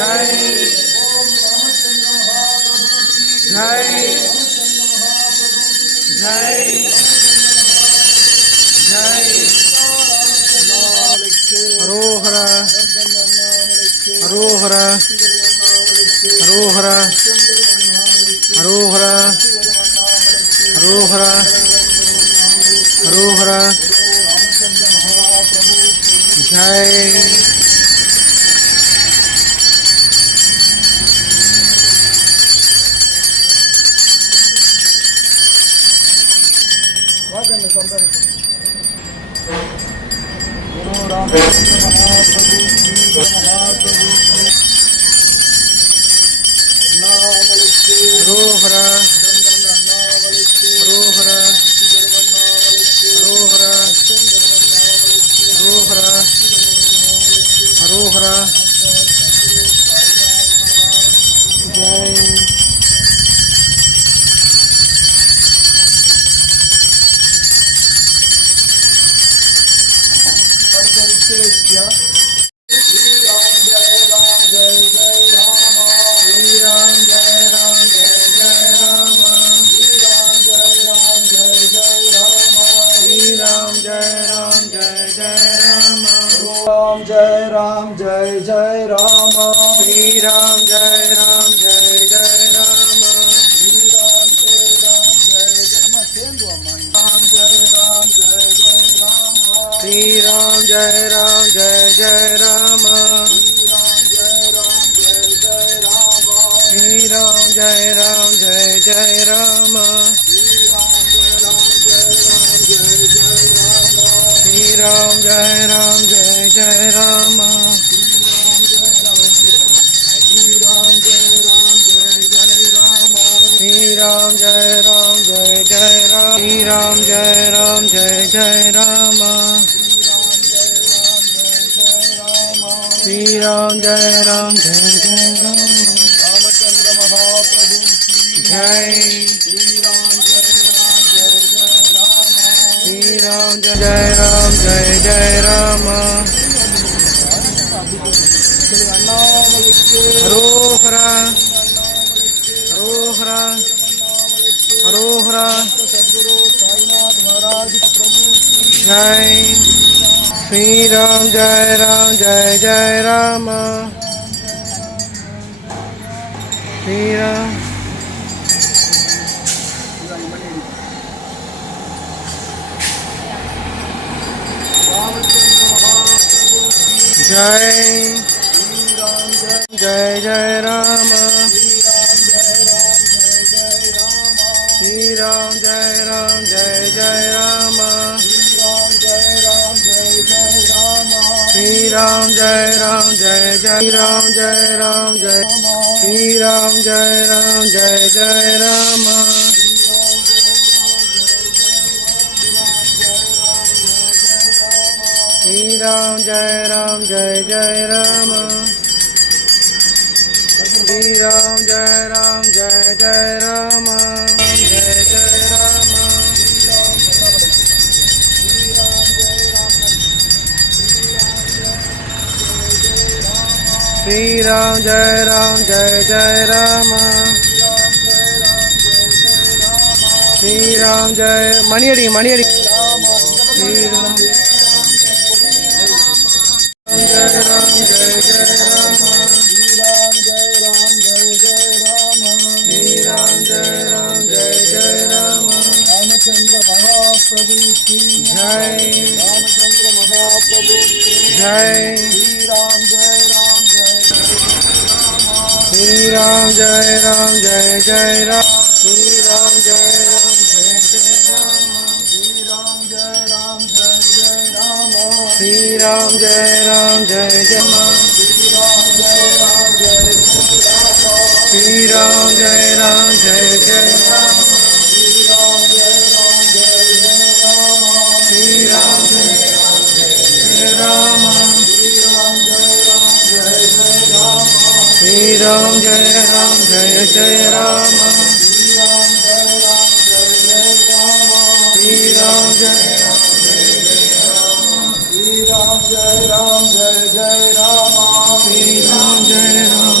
Jai Ram, Jai Ram, Jai Ram, Jai Ram, Jai Ram.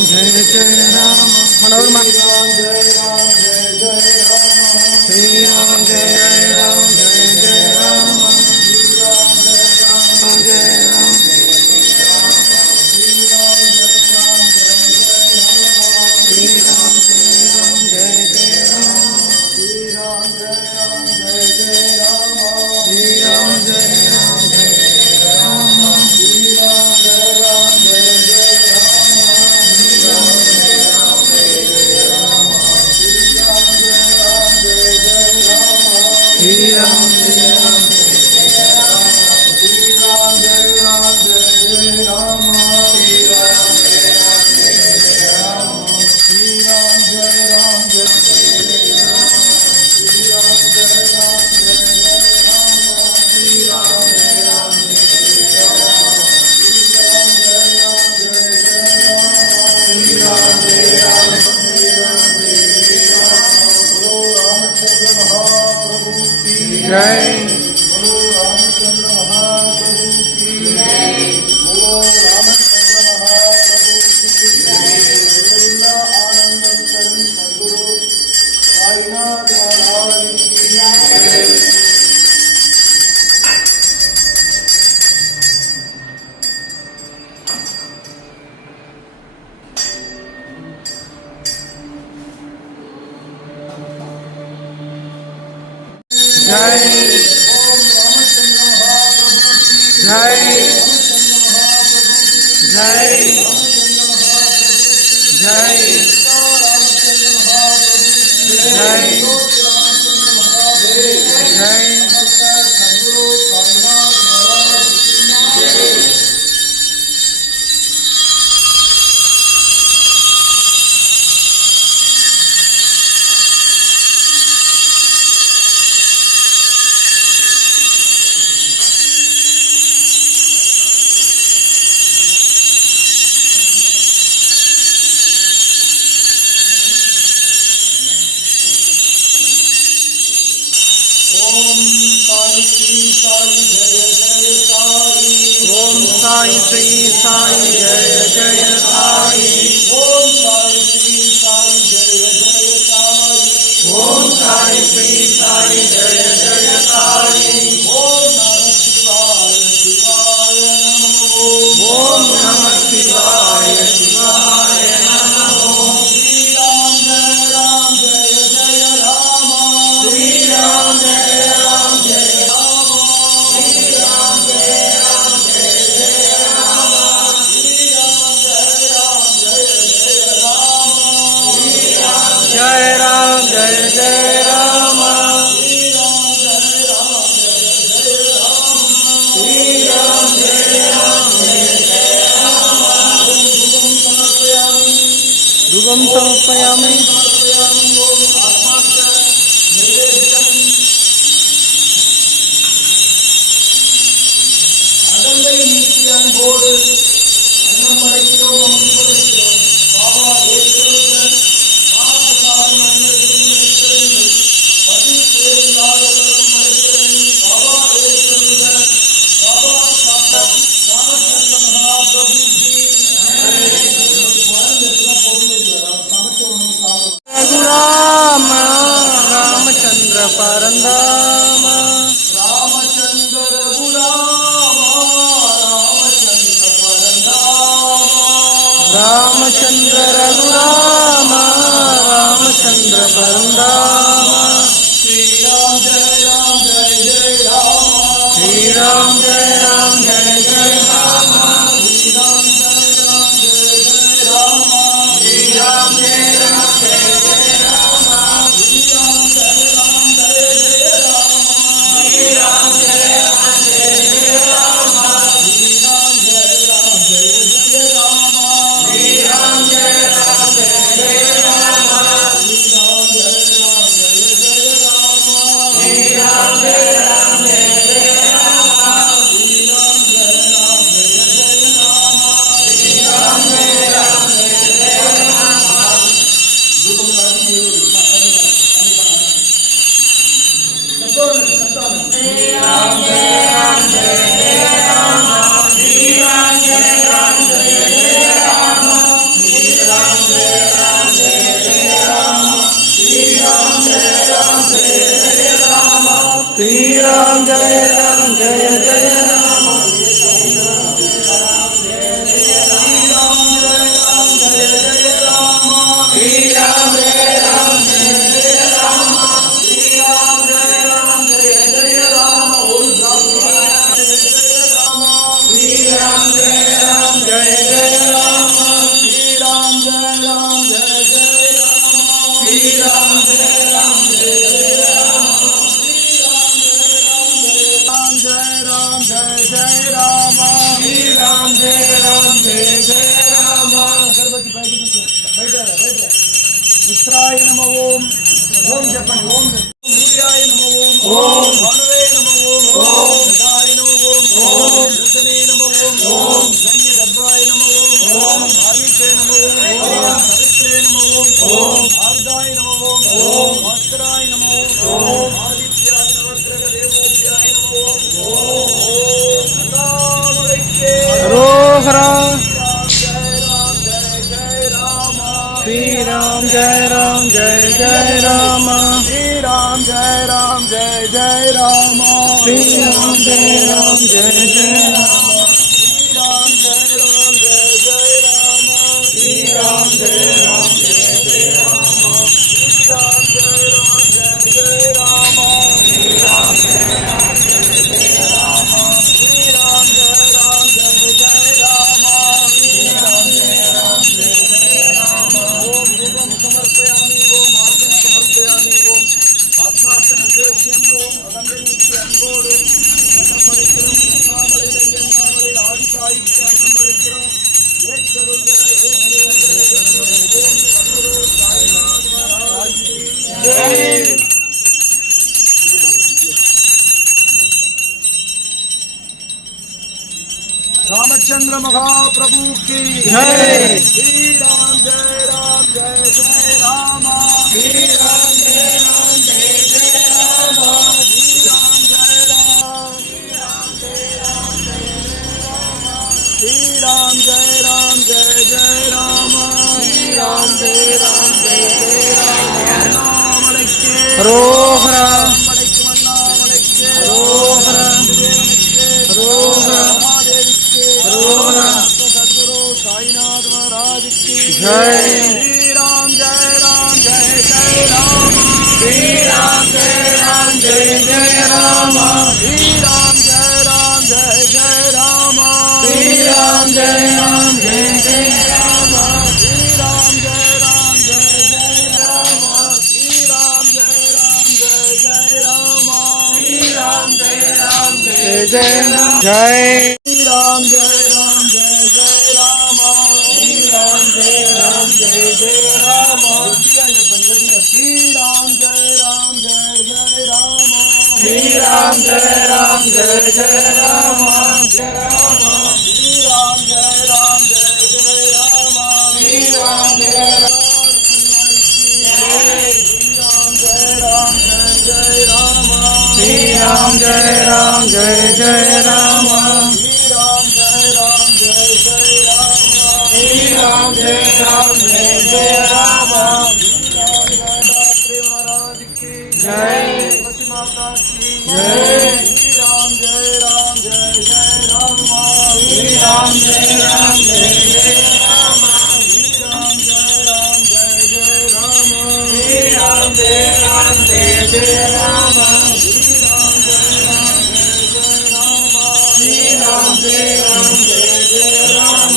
Manorama Shri Ram जय राम जय जय राम जय राम श्री राम जय जय राम श्री राम जय राम श्री राम जय राम जय राम श्री राम जय राम जय जय राम श्री राम जय राम जय जय राम श्री राम जय राम जय जय राम श्री राम जय राम जय जय राम श्री राम जय राम जय जय राम श्री राम जय राम जय जय राम श्री राम जय राम जय जय राम श्री राम जय राम जय जय राम श्री राम जय राम जय जय राम श्री राम जय राम जय जय राम श्री राम जय राम जय राम जय जय राम बोलो रामचंद्र महाप्रभु की जय बोलो रामचंद्र महाप्रभु की जय बोलो रामचंद्र महाप्रभु की जय எல்லா ஆனந்தம் தரும் சத்குரு சாய்நாத் மகாராஜ் की जय जय ओम रामचंद्र महाप्रभु की जय रामचंद्र महाप्रभु की जय रामचंद्र महाप्रभु की जय रामचंद्र महाप्रभु की जय रामचंद्र महाप्रभु जय सद्गुरु साईनाथ महाराज की जय ओम साई श्री साई जय जय साई ओम साई श्री साई जय जय साई ओम साई श्री साई जय जय साई ओम साई श्री साई जय जय साई ओम नमः शिवाय शिवाय नमः ओम नमः शिवाय शिवाय नमः श्री राम जय जय राम श्री राम जय राम जय राम श्री राम जय राम जय जय राम श्री राम जय राम जय जय राम श्री राम जय राम जय जय राम श्री राम जय राम जय जय राम श्री राम जय राम जय जय राम दुर्गम समर्पयामि ओम आत्मार्थ नैवेद्यम् அகந்தை நீக்கி அன்போடு அன்னம் படைக்கிறோம் அமுது படைக்கிறோம் பாபா ஏற்றுள்ள மகாபிரசாதம் அனைவருக்கும் கிடைக்க வேண்டும் பதி தேவையில்லாதவர்களும் படைக்க வேண்டும் பாபா ஏற்றுள்ள பாபா சாப்பிட ராமச்சந்திர மகாபிரபு ஜி குழந்தைக்கெல்லாம் பொருள் சமைச்ச உணவு சாப்பிடும் ரகுராம ராமச்சந்திர பரந்தாம ராமச்சந்திர ரகுராம ராமச்சந்திர பரந்தாம ராமச்சந்திர ரகுராம ராமச்சந்திர பரந்தாம ஸ்ரீராம் ஜெய ராம் ஜெய ஜெய ராம ஸ்ரீராம் ஜெய ராம் ஜெய ஜெய ராம ஸ்ரீராம் ஜெய ராம் ஜெய ஜெய ராம ஸ்ரீராம் ஜெய ராம் ஜெய ஜெய ராம ஸ்ரீராம் ஜெய ராம் ஜெய ஜெய ராம ஸ்ரீராம் ஜெய ராம் ஜெய ஜெய ராம ஸ்ரீராம் ஜெய ராம் ஜெய ஜெய ராம ஸ்ரீராம் ஜெய ராம் ஜெய ஜெய ராம ஸ்ரீராம் ஜெய ராம் ஜெய ஜெய ராம ஸ்ரீராம் ஜெய ராம் ஜெய ஜெய ராம ஸ்ரீராம் ஜெய रामचंद्र महाप्रभु की जय। श्री राम जय राम जय जय राम। श्री राम जय राम जय जय राम। श्री राम जय राम। श्री राम जय राम जय जय राम। श्री राम जय राम जय जय राम। रोहरा साईनाथ महाराज की जय। श्री राम जय राम जय जय राम। श्री राम जय राम जय जय राम। श्री राम जय राम जय जय राम। श्री राम जय राम जय जय राम। श्री राम जय राम जय जय राम। श्री राम जय राम जय जय राम। श्री राम जय राम जय जय राम। जय श्री राम जय राम जय जय राम। श्री राम जय राम जय जय राम। श्री राम जय राम जय जय राम। श्री राम जय राम जय जय राम। श्री राम जय राम जय जय राम। श्री राम जय राम जय जय राम। श्री राम जय राम जय जय राम। श्री राम जय राम जय जय राम। श्री राम जय राम जय जय राम। महाराज की जय। माता की जय। श्री राम जय राम जय जय राम। श्री राम जय राम जय जय राम। श्री राम जय राम जय जय राम। श्री राम जय राम जय जय राम। श्री राम जय राम जय जय राम। श्री राम जय राम जय जय राम। श्री राम जय राम जय जय राम।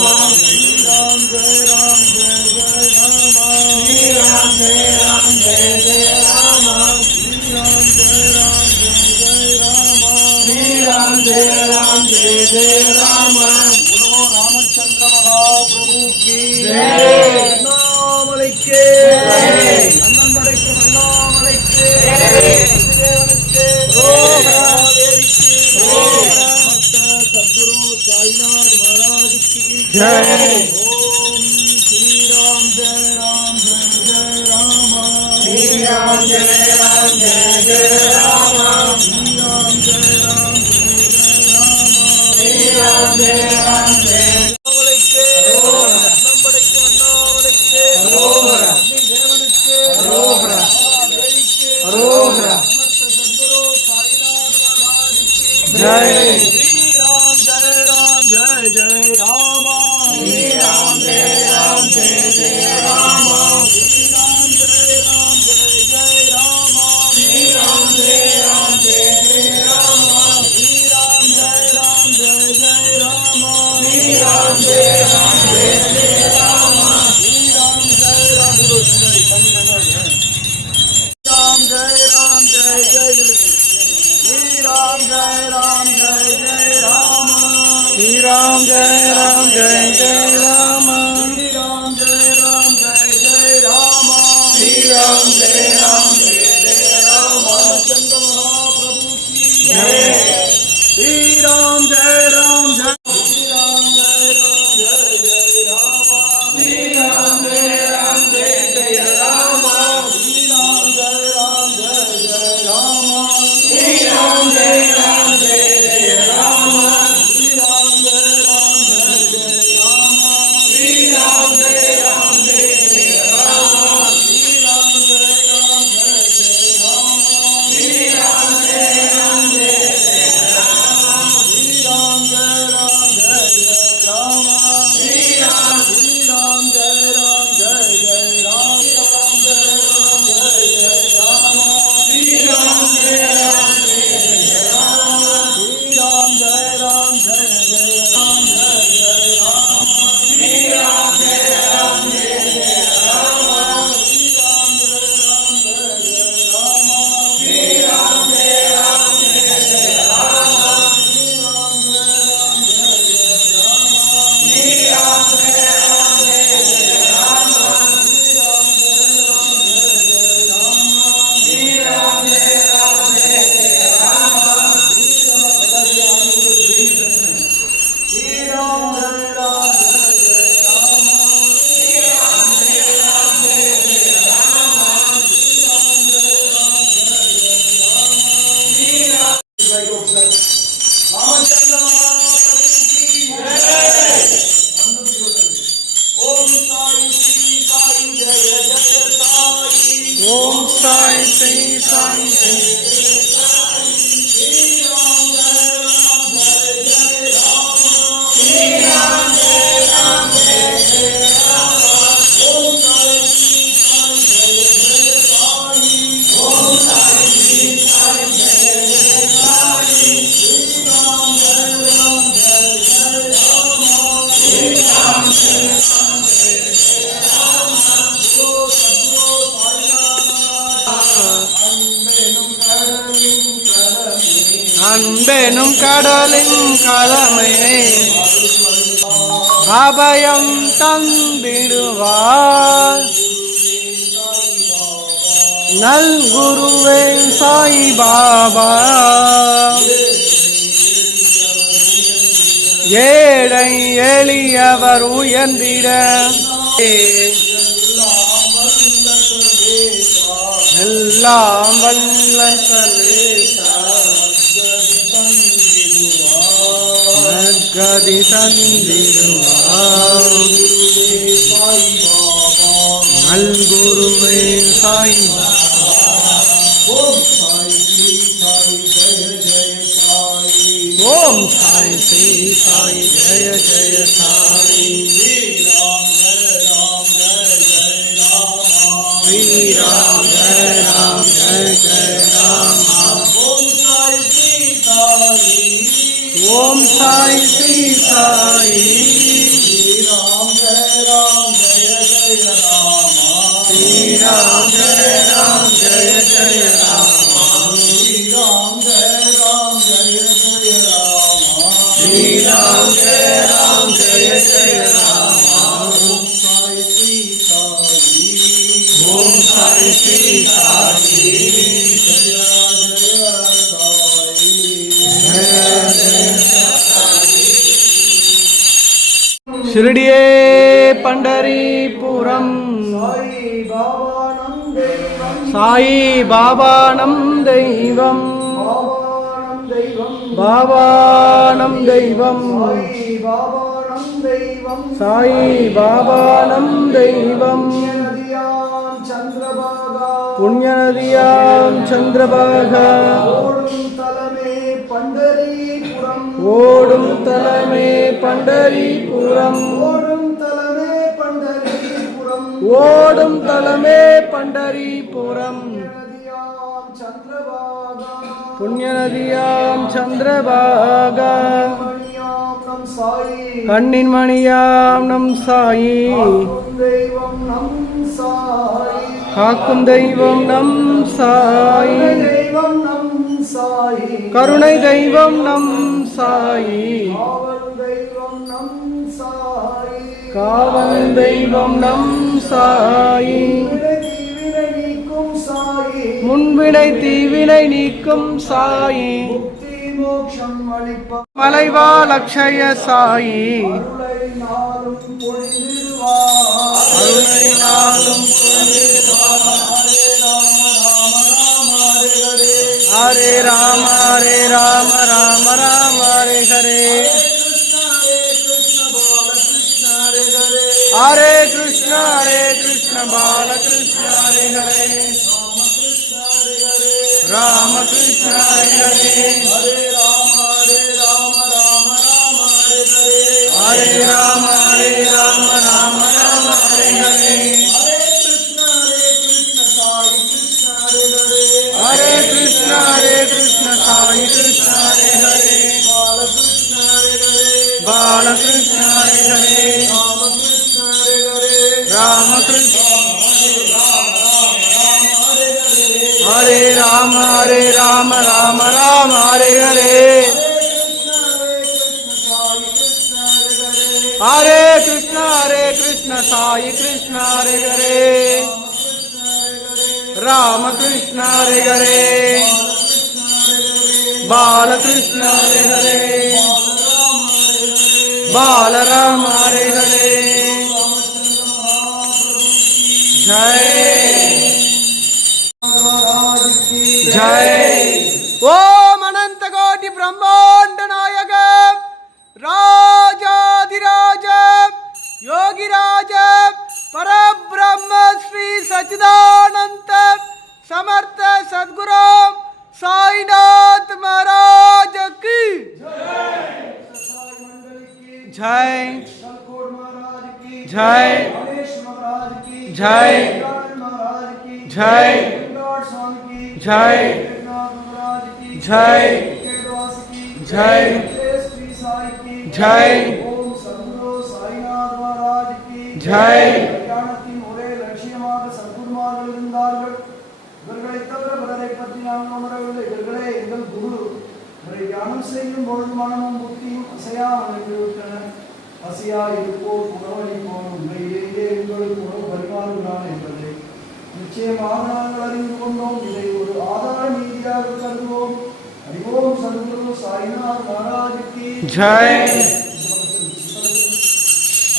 श्री राम जय राम जय जय राम। श्री राम जय राम जय जय राम। श्री राम जय राम जय जय राम। बोलो रामचंद्र महाप्रभु की जय। अण्णामலை के जय। अन्नमலைக்கும் अण्णामலை के जय। देवனுக்கு महादेवी की जय। सद्गुरु साईनाथ महाराज की जय। ओम श्री राम जय राम जय जय राम। श्री राम जय राम जय जय राम। श्री राम जय राम जय जय राम। श्री राम जय राम जय राम जय राम जय जय राम रामचंद्र महाप्रभु की जय श्री राम जय राम जय श्री राम जय राम जय जय राम श्री राम जय जय राम श्री राम जय राम जय जय राम श्री राम जय राम जय जय राम श्री राम जय राम जय जय राम श्री राम जय राम जय जय राम श्री राम जय राम जय जय राम श्री राम जय राम जय जय राम श्री राम जय राम जय जय राम श्री राम श्री राम जय राम जय जय राम श्री राम जय राम जय जय राम श्री राम जय राम जय जय राम श्री राम जय राम जय जय राम श्री राम जय राम जय जय राम श्री राम जय राम जय जय राम श्री राम जय राम जय जय राम श्री राम जय राम जय जय राम श्री राम जय राम जय जय राम श्री राम जय राम जय जय राम श्री राम जय राम जय जय राम रामचंद्र महाप्रभु की जय ओम साई श्री साई जय जय साई ओम साई श्री साई जय श्री राम जय राम जय जय राम श्री राम जय राम जय जय राम ओम साई श्री साई जय जय साई ओम साई श्री साई जय जय साई श्री राम जय राम जय जय राम श्री राम जय राम जय जय राम बोलो सद्गुरु அன்பெனும் கடலின் கலமையை அபயம் தந்திடுவார் நல் குருவே சாய் பாபா ஏழை எளியவர் உயர்ந்திட எல்லாம் வல்ல சர்வேசா நற்கதி தந்திடுவார் நல் குருவே சாய் ओम साई श्री साई जय जय साई ஓம் சாய் ஸ்ரீ சாய் ஜெய ஜெய சாய் श्री राम जय राम जय जय राम ஸ்ரீ ராம் ஜெய ராம் ஜெய ஜெய ராம் ओम साई श्री साई ஓம் சாய் ஸ்ரீ சாய் श्री राम जय जय राम ஸ்ரீ ராம் ஜெய ராம் ஜெய ஜெய ராம் श्री राम जय जय राम ஸ்ரீ ராம் ஜெய ராம் ஜெய ஜெய ராம் ओम साई श्री साई ஓம் சாய் ஸ்ரீ சாய் जय जय साई शिरडिये पंढरीपुरम साई बाबा नम दैवम बाबा नम दैवम साई बाबा नम दैवम साई बाबा नम दैवम चंद्रभागा पुण्य नदियां चंद्रभागा ओडुम तलमे पंडरीपुरम ओडुम तलमे पंढरीपुरम ओडुम तलमे पंडरीपुरम नदियां चंद्रभागा पुण्य नदियां चंद्रभागा नम साई कण्णिन मणियां नम साई दैवम नम साई காக்கும் தெய்வம் நம் சாய் தெய்வம் நம் சாய் கருணை தெய்வம் நம் சாய் காவல் தெய்வம் நம் சாய் காவல் தெய்வம் நம் சாய் விலகி விலகி முன்வினை தீவினை நீக்கும் சாயி முக்தி மோட்சம் அளிப்ப மலைவாழ் அக்ஷய சாயி அருளை நாளும் பொழிந்திடுவார் அருளை நாளும் ஹரே ராம ஹரே ராம ராம ராம ஹரே ஹரே ஹரே கிருஷ்ண பாலகிருஷ்ண ஹரே ஹரே ராம கிருஷ்ண ஹரே ஹரே ஹரே ராம ஹரே ராம ராம ராம ஹரே ஹரே ஹரே கிருஷ்ண சாயி கிருஷ்ண ஹரே ஹரே பாலகிருஷ்ண ஹரே ஹரே ராமகிருஷ்ண ஹரே ராம ராம ராம ஹரே ஹரே ஹரே கிருஷ்ண சாயி கிருஷ்ண ஹரே ஹரே ராமகிருஷ்ண ஹரே ஹரே பாலகிருஷ்ண ஹரே ஹரே பாலராம ஹரே ஹரே ஜெய் ஜெய் ஓம் அனந்த கோட்டி பிரம்மாண்ட நாயக ராஜாதிராஜ யோகிராஜ பரபிரம்ம ஸ்ரீ சச்சிதானந்த समर्थ सद्गुरु साईनाथ महाराज की जय जय जय जय जय जय जय जय जय இவர்களை தவிர பிறரை பற்றி நாம் உணரவில்லை. இவர்களே எங்கள் குரு. இவரை தியானம் செய்யும் பொழுது மனமும் புத்தியும் அசையாமல் விட்டன. பசியாய் இருப்போர் உணவளிப்போம் உண்மையிலேயே எங்களுக்கு உணவு பரிமாறுகிறான் என்பதை நிச்சயமாக நாங்கள் அறிந்து கொண்டோம். இதை ஒரு ஆதார நீதியாக கருதுவோம். அறிவோம் சத்குரு சாய்நாத் மகாராஜுக்கு ஜெய்.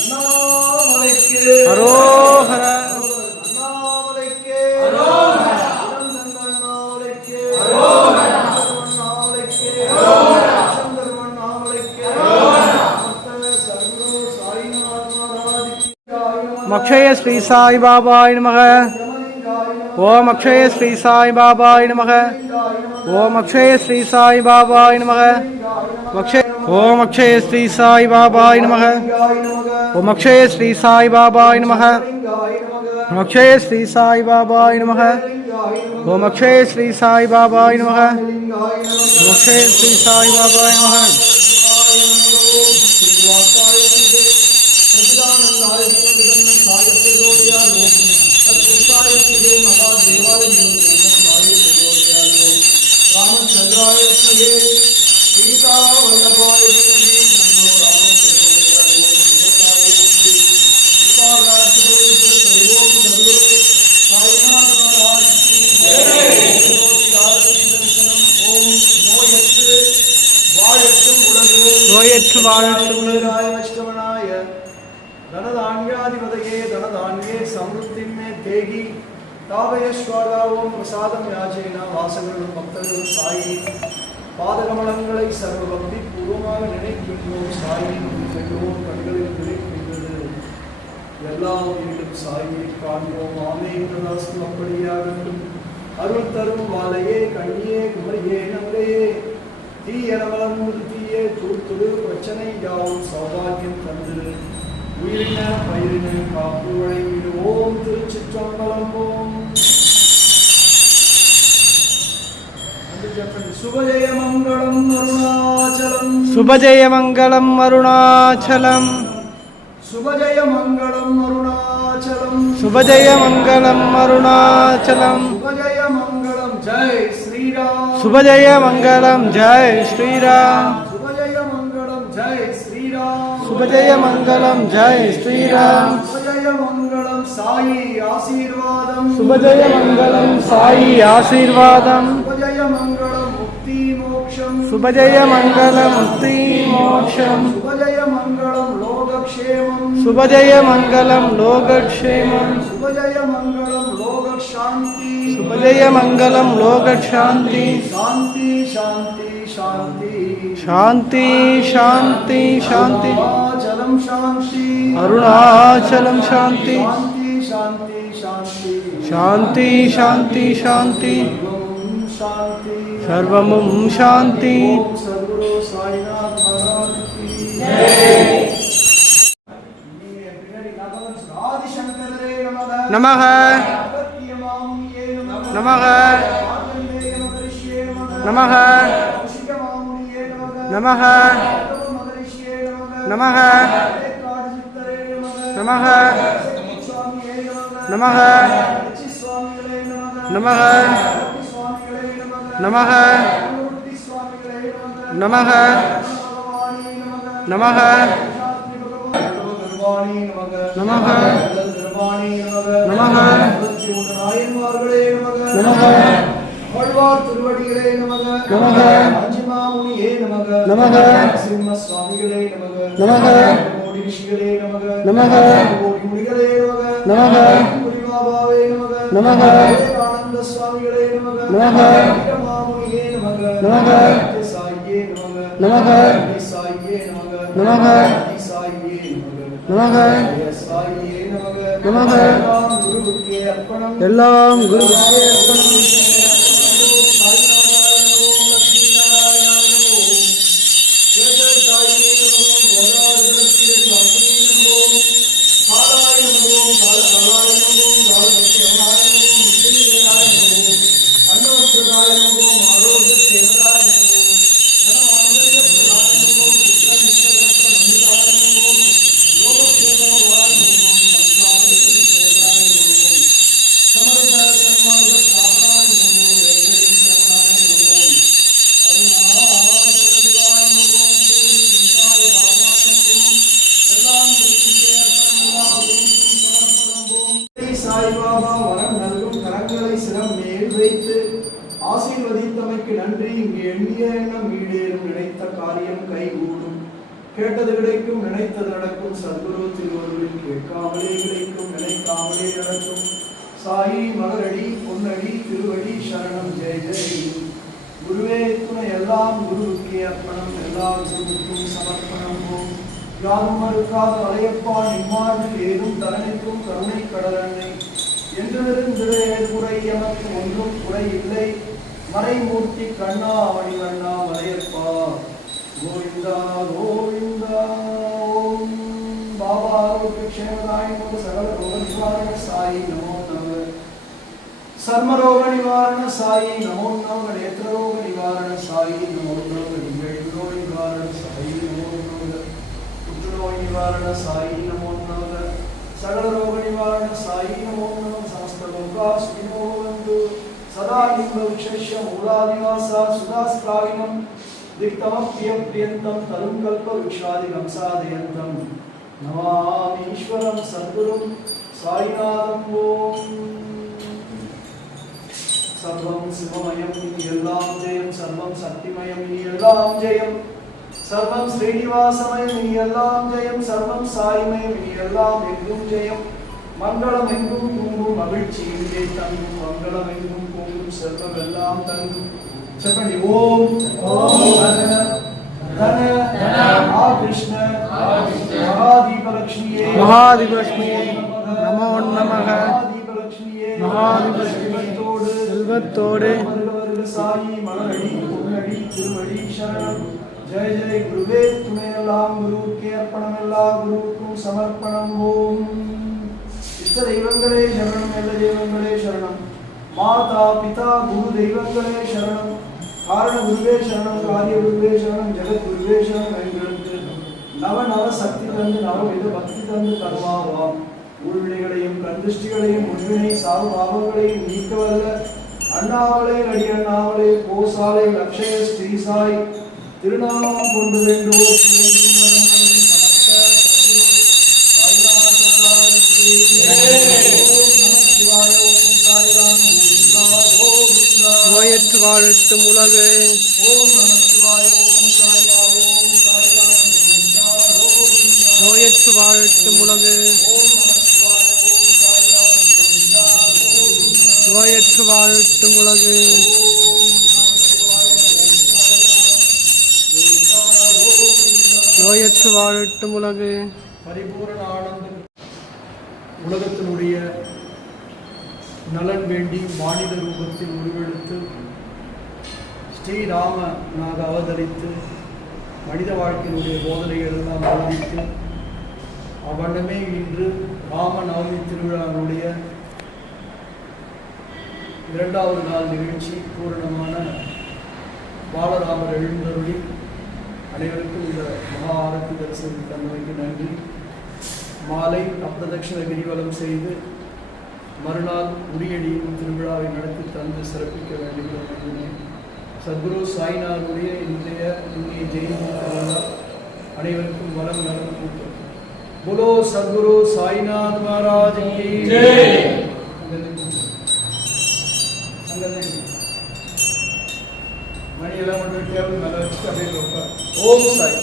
அண்ணாமலைக்கு அரோஹரா. अक्षय श्री साई बाबाय नमः। ओम अक्षय श्री साई बाबाय नमः। ओम अक्षय श्री साई बाबाय नमः। ओम अक्षय श्री साई बाबाय नमः। ओम अक्षय श्री साई बाबाय नमः। ओम अक्षय श्री साई बाबाय नमः। ओम अक्षय श्री साई बाबाय नमः। ओम अक्षय श्री साई बाबाय नमः। நோயற்று வாழட்டும் धनधान्याधिपतये धनधान्ये समृद्धि में देगी तावयश्वरा ओम प्रसादम याचेन வாசகர்கள் பக்தர்கள் சாயி பாதகமலங்களை சர்வ பக்தி பூர்வமாக நினைக்கின்றோம். சாயின் பெற்றோர் கண்களில் நினைக்கின்றது. எல்லா வீடும் சாயை காண்போம். ஆமேன்றதாசு அப்படியாகட்டும். அருள் தரும் வாழையே கண்ணியே குமரியே நவரையே தீயனவலம் தீயே தூத்துடு பிரச்சனை யாவும் சௌபாகியம் தந்திரு உயிரின பயிரின காப்பு வழங்கிடுவோம். திருச்சிற்றம்பலம். சுபஜய மங்களம் அருணாச்சலம். சுபஜய மங்களம் அருணாச்சலம். சுபஜய மங்களம் அருணாச்சலம். சுபஜய மங்களம் அருணாச்சலம். சுபஜய மங்களம் ஜெய் ஸ்ரீராம். சுபஜய மங்களம் ஜெய் ஸ்ரீராம். சுபஜய மங்களம் ஜெய் ஸ்ரீராம். சுபஜய மங்களம் ஜெய் ஸ்ரீராம். சுபஜய மங்களம் సాయి ఆశీర్వాదం శుభజయ మంగళం సాయి ఆశీర్వాదం శుభజయ మంగళం ముక్తి మోక్షం శుభజయ మంగళ ముక్తి మోక్షం శుభజయ మంగళం లోకక్షేమం శుభజయ మంగళం లోకక్షేమం శుభజయ మంగళం లోకశాంతి శుభజయ మంగళం లోకశాంతి శాంతి శాంతి శాంతి శాంతి శాంతి శాంతి అరుణాచలం శాంతి అరుణాచలం శాంతి శాంతి శాంతి శాంతి శాంతి శాంతి శాంతి ఓం శాంతి సర్వము శాంతి ఓం సద్గురు సాయినాథ్ మహారాజ్ కి ఆదిశంకరే నమః నమః నమః నమః నమః నమః నమః నమః నమః నమః నమః నమః నమః నమః திருவடிகளே நமக நமக அஞ்சுமாமுனியே நமக நமக சிம்ம சுவாமிகளே நமக நமக கோடி ரிஷிகளே நமக நமக கோடி முனிகளே நமக நமக புரிவாபாவே நமக நமக ஆனந்த சுவாமிகளே நமக நமக மாமுனியே நமக நமக சாயியே நமக நமக சாயியே நமக நமக சாயியே நமக நமக சாயியே நமக நமக குருவுக்கே அர்ப்பணம் எல்லாம் குருவுக்கே அர்ப்பணம் சாய்பாபா வரம் நல்கும் கரங்களை சிரம் மேல் வைத்து ஆசீர்வதித்தமைக்கு நன்றி. இங்கு எண்ணிய எண்ணம் ஈடேறும், நினைத்த காரியம் கைகூடும், கேட்டது கிடைக்கும், நினைத்தது நடக்கும். சத்குரு திருவருளில் கேட்காமலே கிடைக்கும், நினைக்காமலே நடக்கும். சாயி மலரடி பொன்னடி திருவடி சரணம் ஜெய ஜெய். குருவே துணை, எல்லாம் குருவுக்கே அர்ப்பணம், எல்லாம் குருவுக்கும் சமர்ப்பணம். யாரும் மறுக்காத அலையப்பா நிம்மாவில் ஏதும் தரணிக்கும் கருணை கடலெண்ணை என்றிருந்திரே குறை எமக்கு ஒன்றும் குறை இல்லை. மறைமூர்த்தி கண்ணா மணிவண்ணா மலையப்பா கோவிந்தா கோவிந்தா. ஓம் பாபா ஆரோக்கிய க்ஷேமதாய நம. சகல ரோக நிவாரண சாயி நமோ நம. சர்மரோக நிவாரண சாயி நமோ நம. நேத்ரரோக நிவாரண சாயி நமோ நம. நிகழ்ரோக நிவாரண சாயி நமோ நம. புற்றுநோய் நிவாரண சாயி நமோ நம. சகல ரோக நிவாரண சாயி நமோ நம. சமஸ்த லோகா சுகினோ பவந்து. சதா நிம்ப விசேஷ்ய மூலாதிவாசா சுதாஸ்திராவினம் திக்தமப்யப்யந்தம் தரும் கல்ப விக்ஷாதிகம் சாதயந்தம் நமாமி ஈஸ்வரம் சத்குரும் சாயிநாதம். ஓம் சர்வம் சிவமயம் இனி எல்லாம் ஜெயம், சர்வம் சக்திமயம் இனி எல்லாம் ஜெயம், சர்வம் ஸ்ரீனிவாசமயம் இனி எல்லாம் ஜெயம், சர்வம் சாய்மயம் இனி எல்லாம் எங்கும் ஜெயம். மங்களம் எங்கும் தூங்கும், மகிழ்ச்சி இங்கே தங்கும், மங்களம் எங்கும் பொங்கும், செல்வம் எல்லாம் தங்கும். செப்படி ஓம் தன தன ஆ கிருஷ்ண மகாதீபலக்ஷ்மியே மகாதீபலக்ஷ்மியே நமோ நமக. மகாதீபலக்ஷ்மியே மகாதீபலக்ஷ்மியே செல்வத்தோடு சாயி மலரடி பொன்னடி திருவடி சரணம். ஜெய ஜெய குருவே துணை, எல்லாம் குருவுக்கே அர்ப்பணம், எல்லா குருவுக்கும் சமர்ப்பணம். ஓம் இஷ்ட தெய்வங்களே சரணம், எல்லா தெய்வங்களே சரணம். மாதா பிதா குரு தெய்வங்களே சரணம். காரண குருவே சரணம், காரிய குருவே சரணம், ஜெகத் குருவே சரணம். எங்களுக்கு நவ நவ சக்தி தந்து, நவவித பக்தி தந்து கருமாவாம். உள்வினைகளையும் கந்திருஷ்டிகளையும் முன்வினை சாவு பாவங்களையும் நீக்கவல்ல அண்ணாவளே நடி அண்ணாவளே கோசாலை லட்சய ஸ்ரீசாய் திருநாமம் கொண்டு வேண்டோர் சமஸ்த வாழட்டும் உலகு. ஓம் நமச்சிவாய ஓம் சாய்பாபா ஓம் சாய்ராம் கோவிந்தா கோவிந்தா. நோயற்று வாழட்டும் உலகு. ஓம் நமச்சிவாய ஓம் சாய்ராம் கோவிந்தா கோவிந்தா. நோயற்று வாழட்டும் உலகு. நோயற்று வாழட்டும் உலகு. பரிபூரண ஆனந்தம். உலகத்தினுடைய நலன் வேண்டி மாநில ரூபத்தில் உருவெடுத்து ஸ்ரீராமனாக அவதரித்து மனித வாழ்க்கையினுடைய போதனைகள் எல்லாம் போதித்து அவ்வண்ணமே இன்று ராமநவமி திருவிழாவினுடைய 2வது நாள் நிகழ்ச்சி பூரணமான பாலராமர் எழுந்தருளி அனைவருக்கும் இந்த மகா ஆரத்தி தரிசனம் தந்தமைக்கு நன்றி. மாலை அப்ரதட்சிண கிரிவலம் செய்து மறுநாள் உரியடியும் திருவிழாவை நடத்தி தந்து சிறப்பிக்க வேண்டுகிறேன். சத்குரு சாய்நாதனுடைய இன்றைய ஜெயந்தி திருவிழா அனைவருக்கும் வளம் நலம் கூட்டம். போலோ சத்குரு சாய்நாத் மகாராஜ் கி ஜெய். மணி எல்லாம் கொண்டு டேபிள் மேலே வச்சுட்டு அப்படியே ஓம் சாய்.